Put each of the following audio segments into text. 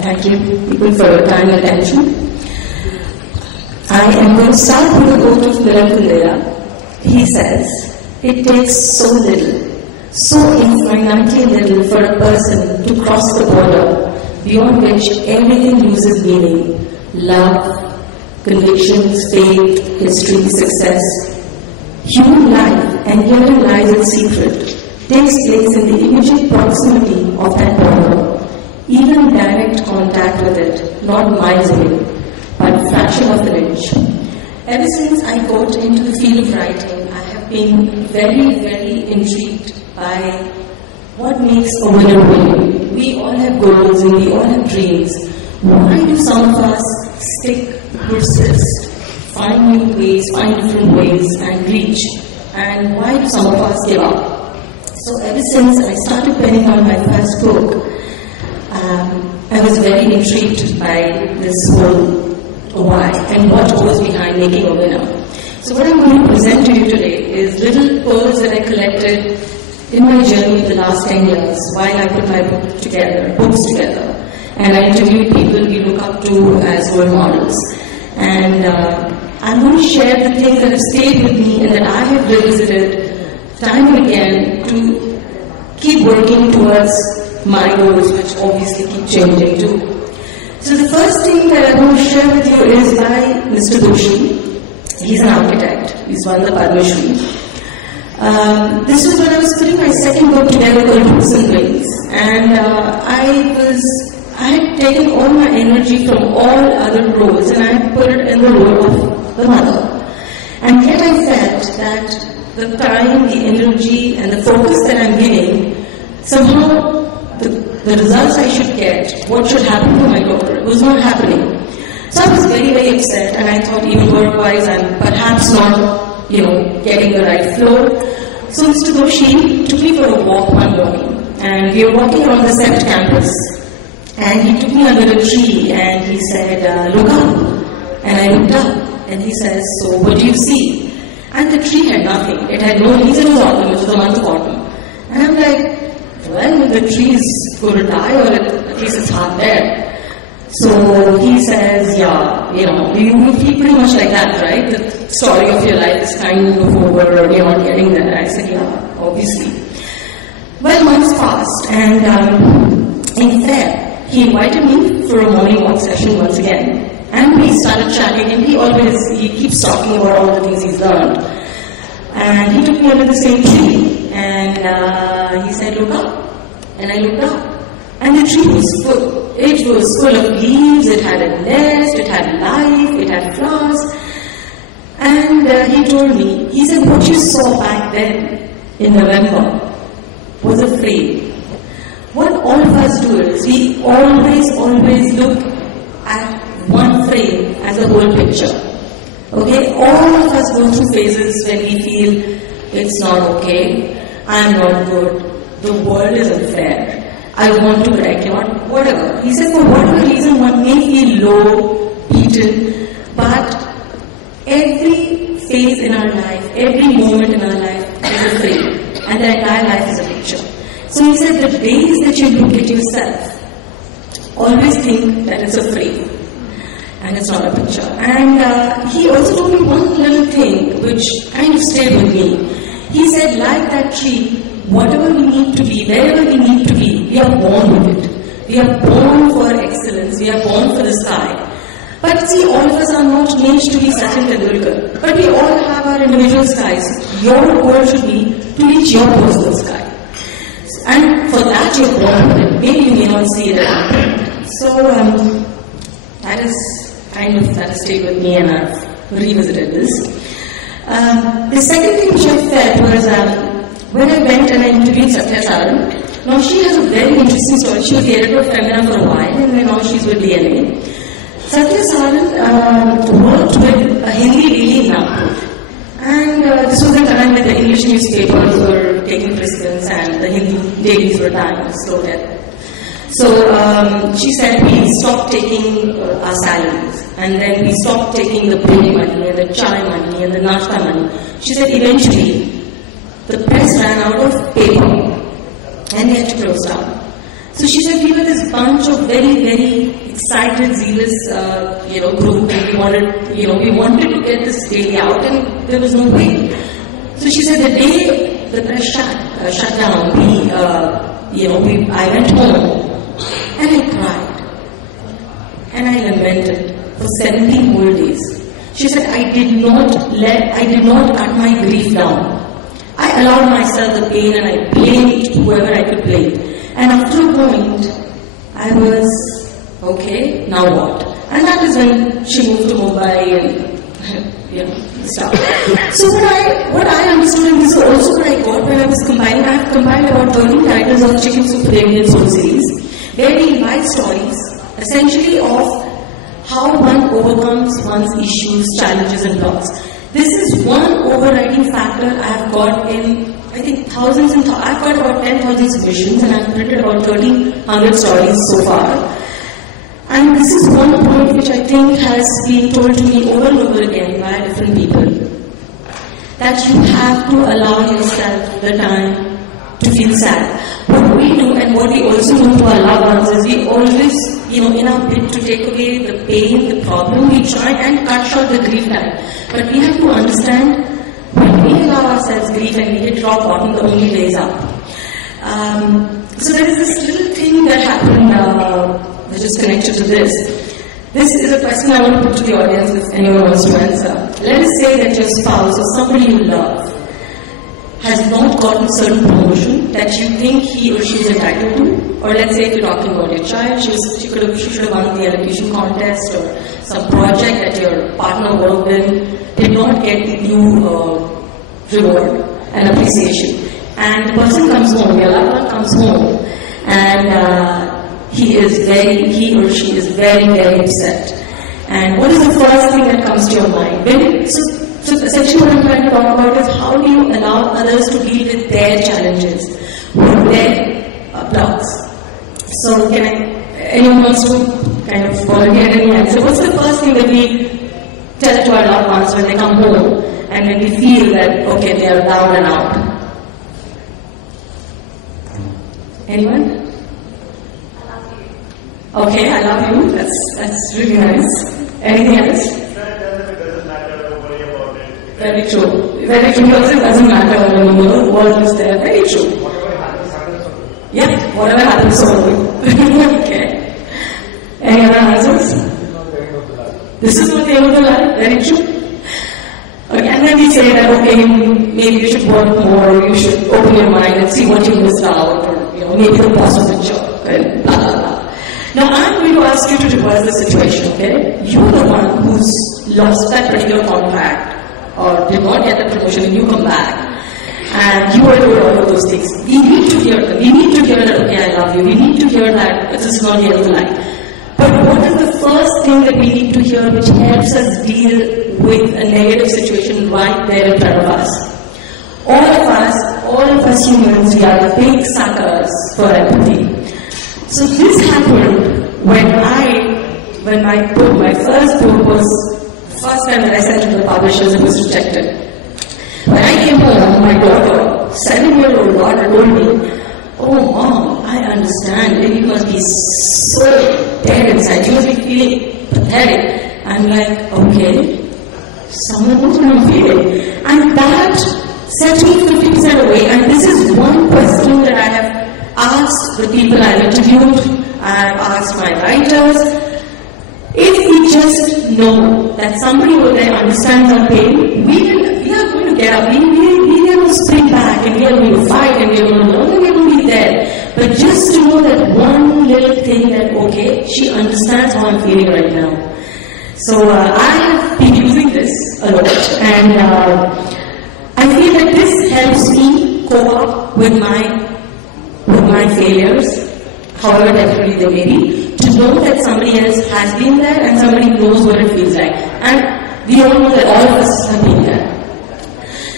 Thank you, people, for your time and attention. I am going to start with the quote of Kundera. He says, "It takes so little, so infinitely little for a person to cross the border beyond which everything loses meaning. Love, convictions, faith, history, success. Human life, and herein lies its secret, takes place in the immediate proximity of that border. Even direct contact with it, not miles away, but a fraction of an inch." Ever since I got into the field of writing, I have been very, very intrigued by what makes a winner win. We all have goals and we all have dreams. Why do some of us stick, persist, find new ways, find different ways and reach? And why do some of us give up? So ever since I started penning on my first book, I was very intrigued by this whole why and what goes behind making a winner. So what I'm going to present to you today is little pearls that I collected in my journey the last 10 years while I put my books together. And I interviewed people we look up to as role models. And I'm going to share the things that have stayed with me and that I have revisited time and again to keep working towards my goals, which obviously keep changing too. So the first thing that I'm going to share with you is by Mr. Doshi. He's an architect. He's won the Padma Shri. This was when I was putting my second book together called Roots and Wings. And I had taken all my energy from all other roles and I had put it in the role of the mother. And yet I felt that the time, the energy and the focus that I'm giving, somehow the results I should get, what should happen to my daughter, was not happening. So I was very, very upset and I thought even work-wise I'm perhaps not, getting the right flow. So Mr. Doshi took me for a walk one morning and we were walking around the Set campus and he took me under a tree and he said, "Look up." And I looked up and he says, "So what do you see?" And the tree had nothing. It had no leaves. It was autumn. It was the month of autumn. And I'm like, well, the tree is going to die or at least it's half dead. So he says, yeah, you feel pretty much like that, right? The story of your life is kind of over or you're not getting there. I said, yeah, obviously. Well, months passed and in Feb, he invited me for a morning walk session once again. And we started chatting and he keeps talking about all the things he's learned. And he took me under the same tree and he said, "Look up." And I looked up and the tree was full. It was full of leaves, it had a nest, it had life, it had flowers. And he told me, he said, "What you saw back then in November was a frame." What all of us do is we always look at one frame as a whole picture. Okay, all of us go through phases when we feel it's not okay, I'm not good, the world is unfair, I want to correct you, whatever. He said for whatever reason one may feel low, beaten, but every phase in our life, every moment in our life is a frame and the entire life is a picture. So he said the days that you look at yourself, always think that it's a frame. And it's not a picture. And he also told me one little thing which kind of stayed with me. He said, like that tree, whatever we need to be, wherever we need to be, we are born with it. We are born for excellence. We are born for the sky. But see, all of us are not made to be Sachin Tendulkar. But we all have our individual skies. Your goal should be to reach your personal sky. And for that you're born with it. Maybe you may not see it happen. So that has stayed with me and I've revisited this. The second thing which I felt was when I went and I interviewed Satya Saran. Now she has a very interesting story. She was the editor of Femina for a while and then now she's with DNA. Satya Saran worked with a Hindi daily in Nagpur. And this was the time when the English newspapers were taking precedence and the Hindi dailies were dying, slow death. So she said we stopped taking our salaries and then we stopped taking the break money and the chai money and the nashta money. She said eventually the press ran out of paper and we had to close down. So she said we were this bunch of very, very excited, zealous, group, and we wanted to get this daily out, and there was no way. So she said the day the press shut down, I went home and I cried and I lamented for 17 whole days. She said I did not cut my grief down. I allowed myself the pain and I blamed whoever I could blame. And after a point, I was, okay, now what? And that is when she moved to Mumbai and stuff. So what I understood, and this is also what I got when I was compiling, I have compiled about 13 titles of Chicken Soup for the Indian Soul series, where we invite stories, essentially of how one overcomes one's issues, challenges and blocks. This is one overriding factor I have got in, I think, thousands and I've got about 10,000 submissions and I've printed about 1,300 stories so far. And this is one point which I think has been told to me over and over again by different people, that you have to allow yourself the time to feel sad. What we do and what we also do to our loved ones is we always, in our bid to take away the pain, the problem, we try and cut short the grief time. But we have to understand, when we allow ourselves grief and we hit rock bottom, the only way is up. So there is this little thing that happened which is connected to this. This is a question I want to put to the audience if anyone wants to answer. Let us say that your spouse or somebody you love has not gotten certain promotion that you think he or she is entitled to. Or let's say if you're talking about your child, she should have won the elocution contest, or some project that your partner worked in did not get the due reward and appreciation. And the person comes home, your loved one comes home, and he or she is very, very upset. And what is the first thing that comes to your mind? So essentially what I'm trying to talk about is how do you allow others to deal with their challenges, with their blocks. So anyone wants to kind of volunteer any answer? What's the first thing that we tell to our loved ones when they come home and when we feel that, okay, they are down and out? Anyone? Okay, I love you. That's really nice. Anything else? Very true. Very true. Because it doesn't matter anymore. The world is there. Very true. Yeah, whatever happens, so okay. Any other answers? This is not the end of the life. Very true. Okay, and then we say that, okay, maybe you should work more, you should open your mind and see what you missed out, or maybe the boss was a jerk, and blah, blah, blah. Now, I'm going to ask you to reverse the situation, okay? You're the one who's lost that particular contract or did not get the promotion and you come back and you are doing all of those things. We need to hear that. We need to hear that, okay, I love you. We need to hear that this is not the end of the life. But what is the first thing that we need to hear which helps us deal with a negative situation right there in front of us? All of us humans, we are the big suckers for empathy. So this happened when my first book was the first time that I sent to the publishers, it was rejected. When I came home, my daughter, 7-year-old daughter, told me, "Oh mom, I understand, you must be so dead inside, you must be feeling pathetic." I'm like, okay, someone knows what I'm feeling. And that set me 50% away, and this is one question that I have asked the people I've interviewed, I've asked my writers. If we just know that somebody over there understands our pain, we are going to get up, we are going to spring back, and we are going to fight, and we are going to learn, and we are going to be there. But just to know that one little thing that, okay, she understands how I'm feeling right now. So I have been using this a lot, and I feel that this helps me cope up with my failures, however temporary they may be, to know that somebody else has been there and somebody knows what it feels like. And we all know that all of us have been there.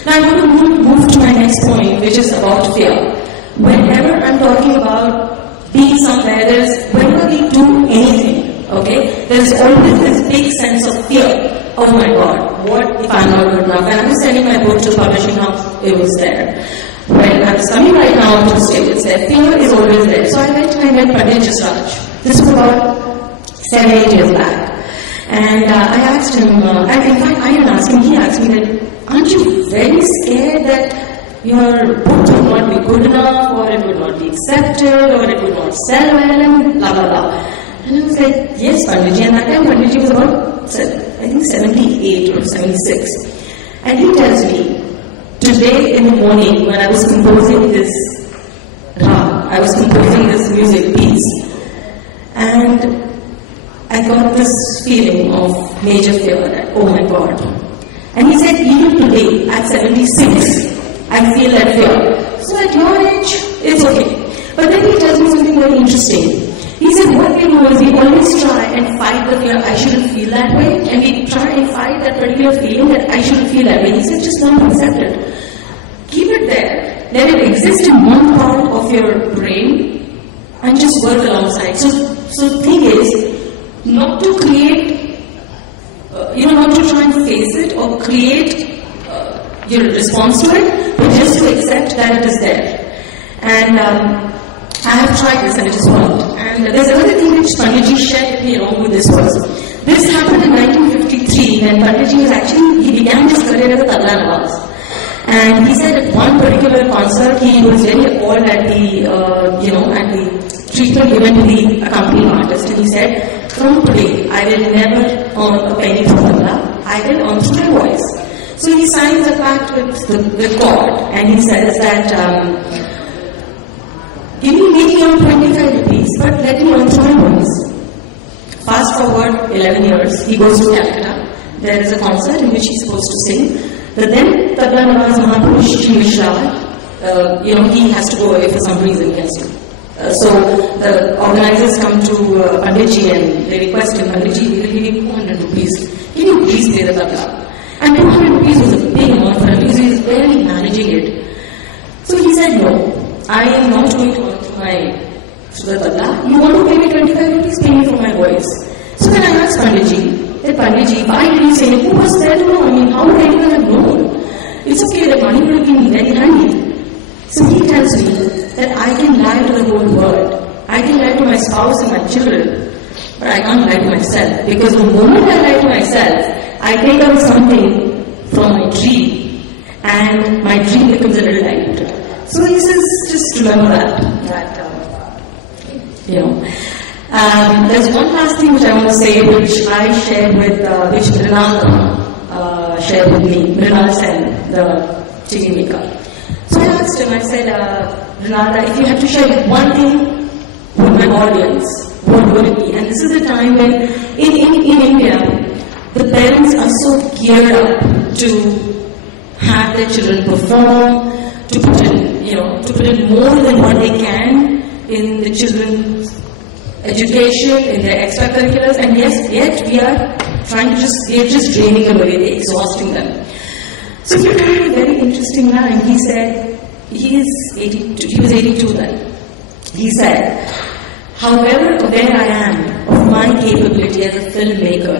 Now I want to move to my next point, which is about fear. Whenever I'm talking about being somewhere, whenever we do anything, okay, there's always this big sense of fear. Oh my God, what if I'm not good enough? And I was sending my book to publishing house, it was there. When I was coming right now to the stables, their fear is always there. So I went and I met Pandit Jasraj. This was about 7-8 years back. And I asked him, and in fact I didn't ask him, he asked me that, aren't you very scared that your book would not be good enough, or it would not be accepted, or it would not sell well, and blah blah blah. And I was like, yes, Panditji. And that time Panditji was about, I think 78 or 76. And he tells me, today in the morning when I was composing this rag, I was composing this music piece, and I got this feeling of major fear that, oh my God. And he said, even today, at 76, I feel that fear. So at your age, it's okay. But then he tells me something very interesting. He said, what we do is we always try and fight the fear, I shouldn't feel that way, and we try and fight that particular feeling that I shouldn't feel that way. He said, just learn to accept it. Keep it there, let it exist in one part of your brain, and just work alongside. So the thing is, not to create, not to try and face it or create your response to it, but just to accept that it is there. And I have tried this and it has worked. And there's another thing which Panditji shared with me along with this was, this happened in 1953 when Panditji he began his career as a tabla nawaz. And he said at one particular concert, he was very appalled at the treatment given to the accompanying artist. And he said, from today, I will never earn a penny from tabla, I will earn through my voice. So he signs a pact with God, and he says that, give me maybe on 25 rupees, but let me earn through my voice. Fast forward 11 years, he goes to Calcutta. There is a concert in which he's supposed to sing. But then Tabla Nawaz Mahapurush Shri Mishra, he has to go away for some reason, he has to. So the organizers come to Panditji and they request him, Panditji, we will give you 200 rupees. Can you please play the tabla? And 200 rupees was a big amount for him because he was barely managing it. So he said, no, I am not going to earn through the tabla. You want to pay me 25 rupees, pay me for my voice. So then I asked Panditji, why did you say it? Who was there to know? I mean, how would anyone have known? It's okay, the money would have been very handy. So he tells me that I can lie to the whole world. I can lie to my spouse and my children, but I can't lie to myself. Because the moment I lie to myself, I take out something from my dream, and my dream becomes a little diluted. So he says, just remember that there's one last thing which I want to say, which I shared with, which Mrinal shared with me, Mrinal Sen, the chili maker. So I asked him, I said, Renata, if you had to share one thing with my audience, what would it be? And this is the time when, in India, the parents are so geared up to have their children perform, to put in more than what they can in the children's education, in their extracurriculars, and yet we are trying to we are just draining them away, they're exhausting them. So he told me a very interesting line. He said, he was 82 then. He said, however aware I am of my capability as a filmmaker,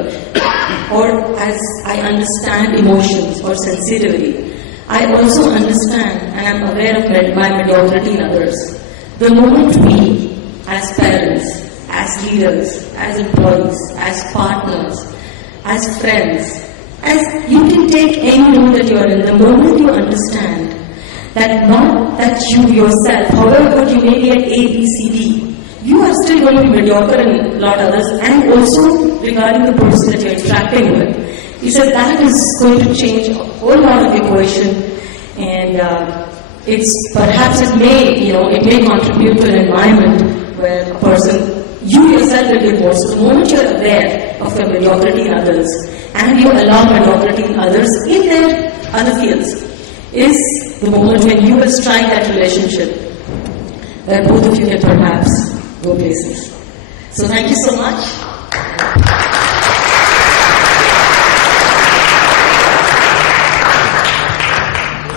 or as I understand emotions or sensitivity, I also understand and am aware of my mediocrity in others. The moment we, as parents, as leaders, as employees, as partners, as friends, as you can take any role that you are in, the moment you understand that not that you yourself, however good you may be at A, B, C, D, you are still going to be mediocre in a lot of others, and also regarding the person that you're interacting with. He said that is going to change a whole lot of equation, and it may contribute to an environment where a person, you yourself will be more. So the moment you're aware of your mediocrity in others, and you allow mediocrity in others in their other fields, is the moment when you will strike that relationship where both of you can perhaps go places. So thank you so much.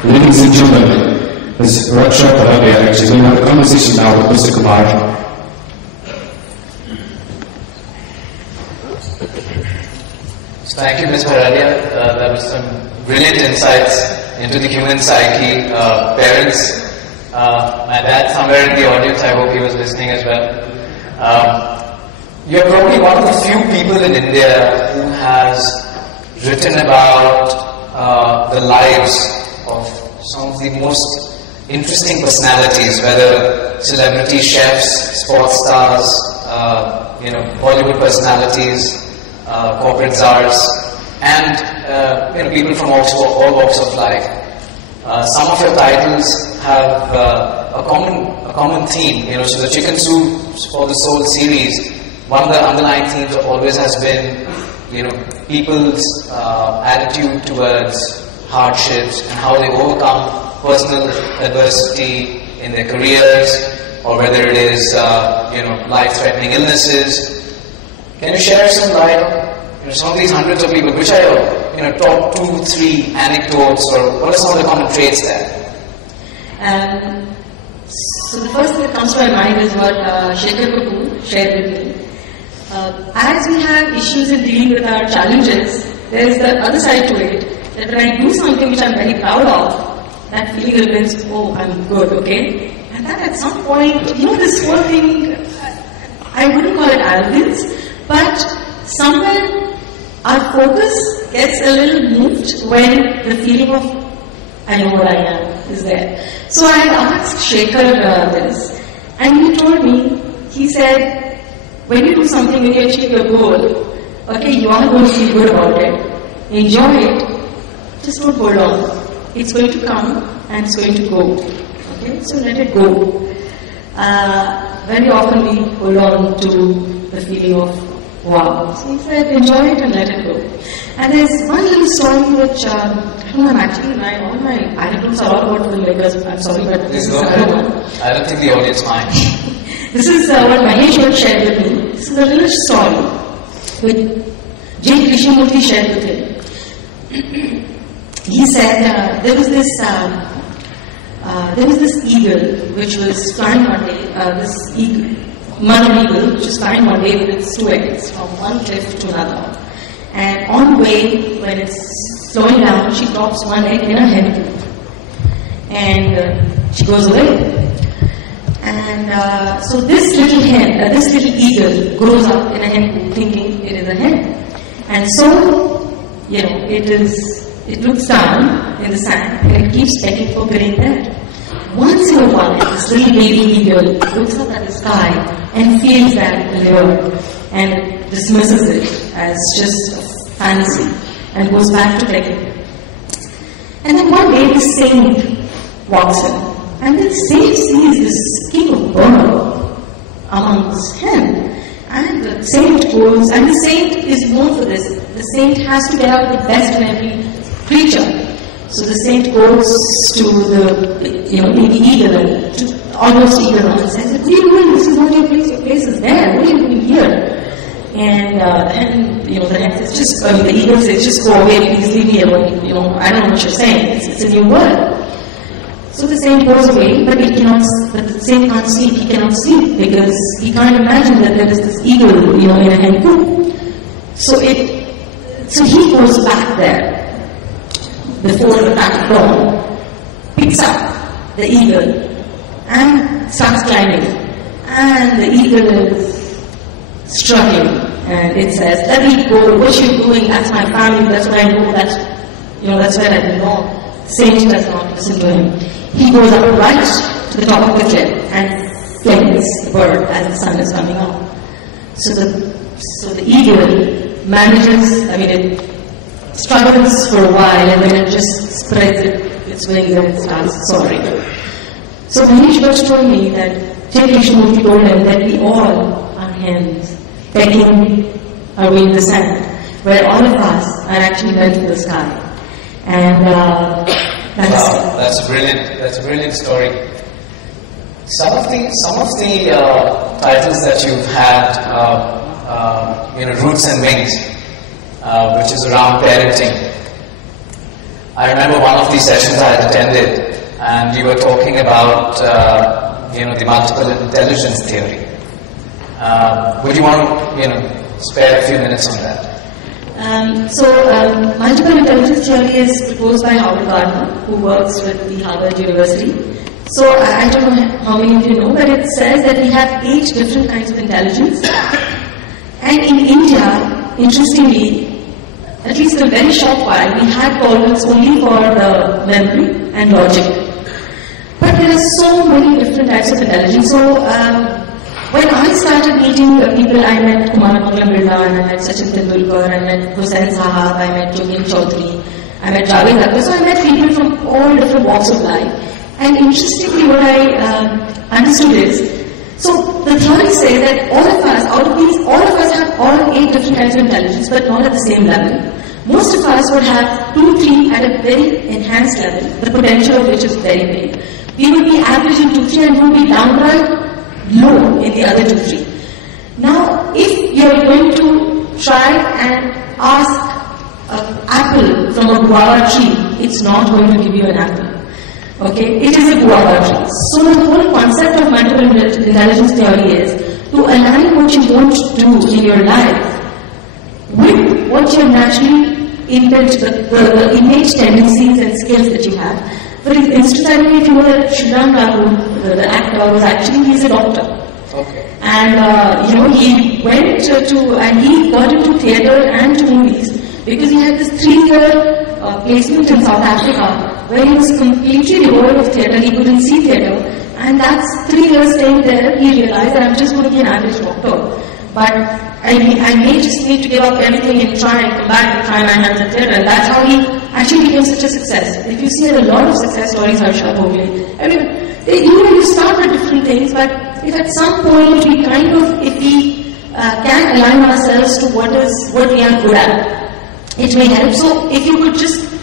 Ladies and gentlemen, Ms. Raksha Bharadia is going to have a conversation now with Mr. Kumar. Thank you, Ms. Bharadia. That was some brilliant insights. into the human psyche. Parents, my dad somewhere in the audience, I hope he was listening as well. You're probably one of the few people in India who has written about the lives of some of the most interesting personalities, whether celebrity chefs, sports stars, Bollywood personalities, corporate czars, and people from all walks of life. Some of your titles have a common theme. So the Chicken Soup for the Soul series, one of the underlying themes always has been, people's attitude towards hardships and how they overcome personal adversity in their careers, or whether it is life-threatening illnesses. Can you share some light on some of these hundreds of people? Which are your top 2-3 anecdotes, or what are some of the common traits there? So the first thing that comes to my mind is what Shekhar Kapoor shared with me. As we have issues in dealing with our challenges, there is the other side to it, that when I do something which I'm very proud of, that feeling remains, oh, I'm good, okay? And then at some point, this whole thing, I wouldn't call it arrogance, but somewhere our focus gets a little moved when the feeling of, I know what I am, is there. So I asked Shekhar this, and he told me, he said, when you do something, when you achieve your goal, okay, you are going to feel good about it, enjoy it, just don't hold on. It's going to come and it's going to go. Okay, so let it go. Very often we hold on to the feeling of wow. So he said, enjoy it and let it go. And there's one little story which all my anecdotes are all about filmmakers. I'm sorry, but this is another one. I don't think the audience minds. This is what Mahesh shared with me. This is a little story which J. Krishnamurti shared with him. He said there was this eagle which was flying one day. Mother eagle which was flying one day with its two eggs from one cliff to another. And on the way, when it's slowing down, she drops one egg in a hen coop, and she goes away. And so this little eagle grows up in a hen coop thinking it is a hen. And so, it looks down in the sand and it keeps pecking for grain there. Once in a while, this little baby eagle looks up at the sky and feels that lure and dismisses it as just a fantasy and goes back to pecking. And then one day the saint walks in, and the saint sees this king of bird amongst him. And the saint goes, and the saint is known for this. The saint has to get out the best in every creature. So the saint goes to the baby eagle and almost eagle and says, "What are you doing? This is not your place. Your place is there. What are you doing here?" And the eagle says, "Just go away, please leave me alone. I don't know what you're saying. It's a new word." So the saint goes away, but the saint can't sleep. He cannot sleep because he can't imagine that there is this eagle, in a hen coop. So he goes back there before the crack of dawn, picks up the eagle and starts climbing. And the eagle is struggling, and it says, "Let me go. What you doing? That's my family. That's what I know. That's where I belong." Saint does not listen to him. He goes up right to the top of the cliff and flings the bird as the sun is coming up. So the eagle manages. it struggles for a while, and then it just spreads its wings and it starts soaring. So Mahesh told me that J. Krishnamurti told him that we all are hens pecking our way in the sand, where all of us are actually meant for the sky. And that's brilliant. That's a brilliant story. Some of the titles that you've had, Roots and Wings, which is around parenting. I remember one of these sessions I had attended, and you were talking about the multiple intelligence theory. Would you want to spare a few minutes on that? Multiple intelligence theory is proposed by Howard Gardner, who works with the Harvard University. So I don't know how many of you know, but it says that we have 8 different kinds of intelligence. And in India, interestingly, at least a very short while, we had problems only for the memory and logic. But there are so many different types of intelligence. So when I started meeting people, I met Kumar Mangalam Birla, I met Sachin Tendulkar, I met Hussain Sahab, I met Jogin Chaudhary, I met Javed Akhtar. So I met people from all different walks of life. And interestingly, what I understood is, so the theories say that all of us, out of these, all of us have all 8 different kinds of intelligence, but not at the same level. Most of us would have 2, 3 at a very enhanced level, the potential of which is very big. We would be average in 2, 3 and would be downright low in the other 2, 3. Now, if you're going to try and ask an apple from a guava tree, it's not going to give you an apple. Okay, it is a guava tree. So the whole concept of multiple intelligence theory is to align what you want to do in your life with what you're naturally inbuilt, the innate tendencies and skills that you have. For instance, I mean, if you were Shriram Raghu, the actor, was actually, he's a doctor. Okay. And, he went and he got into theatre and to movies because he had this 3-year placement in South Africa where he was completely devoid of theatre. He couldn't see theatre. And that's 3 years staying there, he realized that I'm just going to be an average doctor. But I may just need to give up everything and try and come back and try my hands at theatre. And that's how he actually became such a success. If you see a lot of success stories, Harsha Bhogale, I mean, you start with different things, but if at some point we if we can align ourselves to what we are good at, it may help. So if you could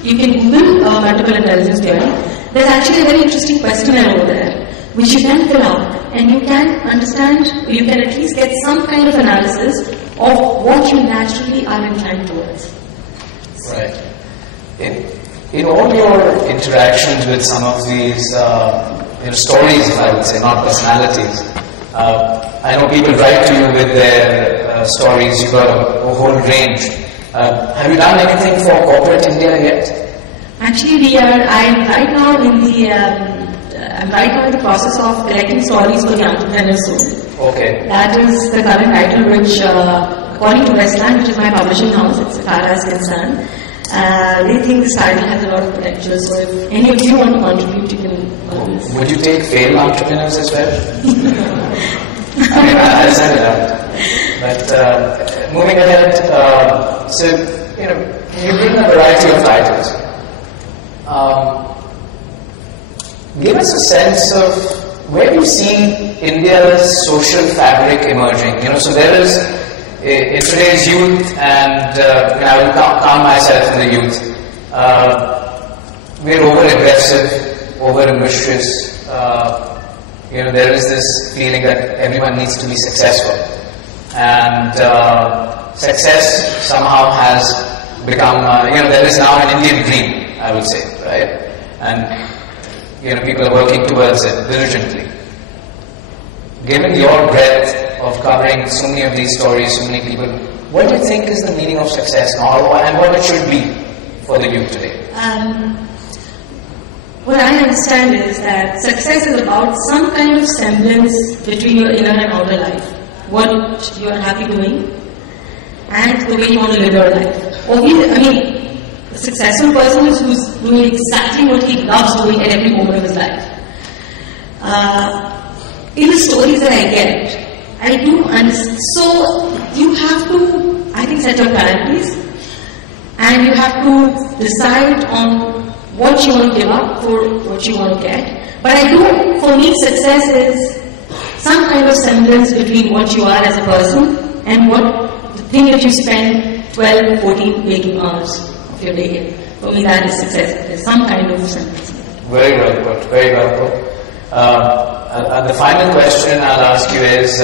you can Google multiple intelligence theory. There's actually a very interesting questionnaire over there, which you can fill out, and you can understand, you can at least get some kind of analysis of what you naturally are inclined towards. Right. In all your interactions with some of these stories, I would say, not personalities, I know people write to you with their stories. You've got a whole range. Have you done anything for corporate India yet? Actually, I'm right now in the process of collecting stories for the entrepreneurs soon. Okay. That is the current title, which, according to Westland, which is my publishing house, it's as far as concerned, they think this title has a lot of potential. So if any of you want to contribute, you can. Would you take failed entrepreneurs as well? I mean, I'll send it out. But moving ahead, so you bring a variety of titles. Give us a sense of where you see India's social fabric emerging. So there is in today's youth, and I will count myself in the youth. We're over-aggressive, over-ambitious. There is this feeling that everyone needs to be successful, and success somehow has become. There is now an Indian dream, I would say, right? And people are working towards it diligently. Given your breadth of covering so many of these stories, so many people, what do you think is the meaning of success now, and what it should be for the youth today? What I understand is that success is about some kind of semblance between your inner and outer life. What you are happy doing and the way you want to live your life. A successful person is who's doing exactly what he loves doing at every moment of his life. In the stories that I get, I do understand. So you have to, I think, set your priorities, and you have to decide on what you want to give up for what you want to get. But for me, success is some kind of semblance between what you are as a person and the thing that you spend 12, 14 waking hours of your day in. For me, that is success. There's some kind of semblance. Very well put, very well put. And the final question I'll ask you is,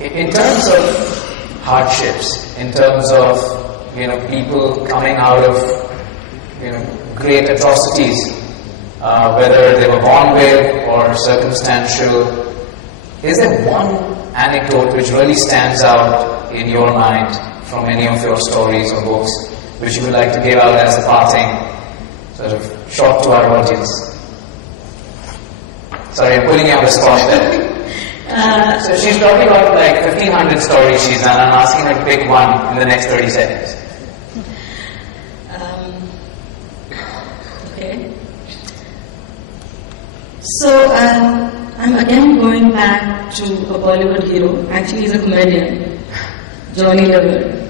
in terms of hardships, in terms of, people coming out of, great atrocities, whether they were born with or circumstantial, is there one anecdote which really stands out in your mind from any of your stories or books which you would like to give out as a parting sort of shot to our audience? Sorry, I'm pulling you on the spot there. So she's talking about like 1,500 stories she's done. I'm asking her to pick one in the next 30 seconds. Okay. So I'm again going back to a Bollywood hero. Actually, he's a comedian, Johnny Lever.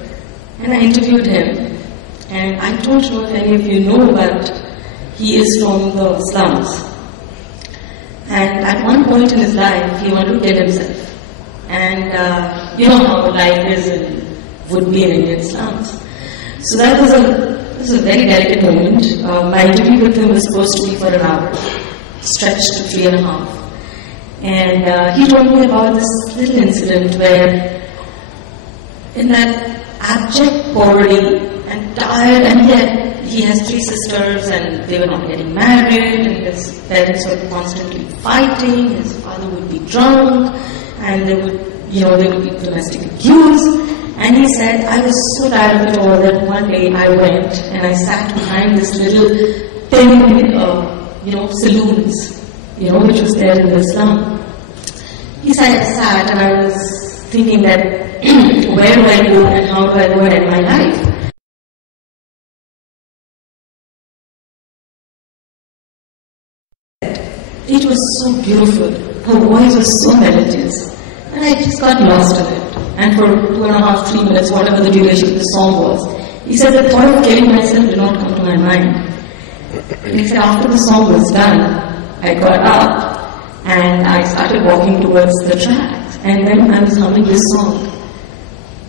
And I interviewed him. And I don't know if any of you know, but he is from the slums. And at one point in his life, he wanted to kill himself. And you know how life is and would be in Indian slums. So that was a very delicate moment. My interview with him was supposed to be for an hour, stretched to 3.5. And he told me about this little incident where, in that abject poverty and tired, and yet he has 3 sisters and they were not getting married, and his parents were constantly fighting. His father would be drunk, and there would be domestic abuse. And he said, I was so tired of it all that one day I went and I sat behind this little thin, saloons, which was there in the slum. He said, I sat and I was thinking that where do I go and how do I go and end my life? It was so beautiful. Her voice was so melodious. And I just got lost in it. And for 2.5, 3 minutes, whatever the duration of the song was, he said the thought of killing myself did not come to my mind. And he said after the song was done, I got up and I started walking towards the tracks. And then I was humming this song.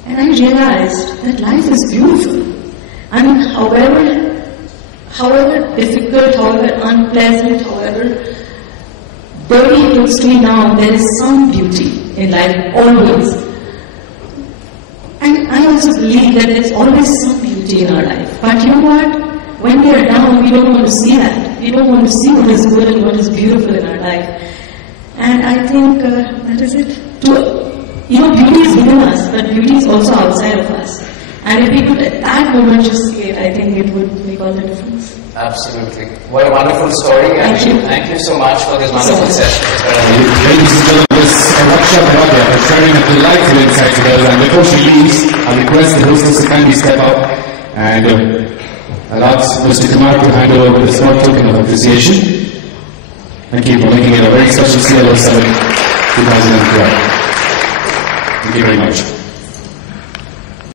And I realized that life is beautiful. I mean, however difficult, however unpleasant, however dirty it looks to me now, there is some beauty in life, always. And I also believe that there's always some beauty in our life. But you know what? When we are down, we don't want to see that. We don't want to see what is good and what is beautiful in our life. And I think that is it. Beauty is within us, but beauty is also outside of us. And if we could at that moment just see it, I think it would make all the difference. Absolutely. What a wonderful story. Thank you so much for this wonderful session. Ladies and gentlemen, this Raksha Bharadia for sharing a delightful insight together. And before she leaves, I request the hostess to kindly step up and allow Mr. Kumar to hand over with a small token of appreciation. Thank you for making it a very special CLO Summit 2012. Thank you very much.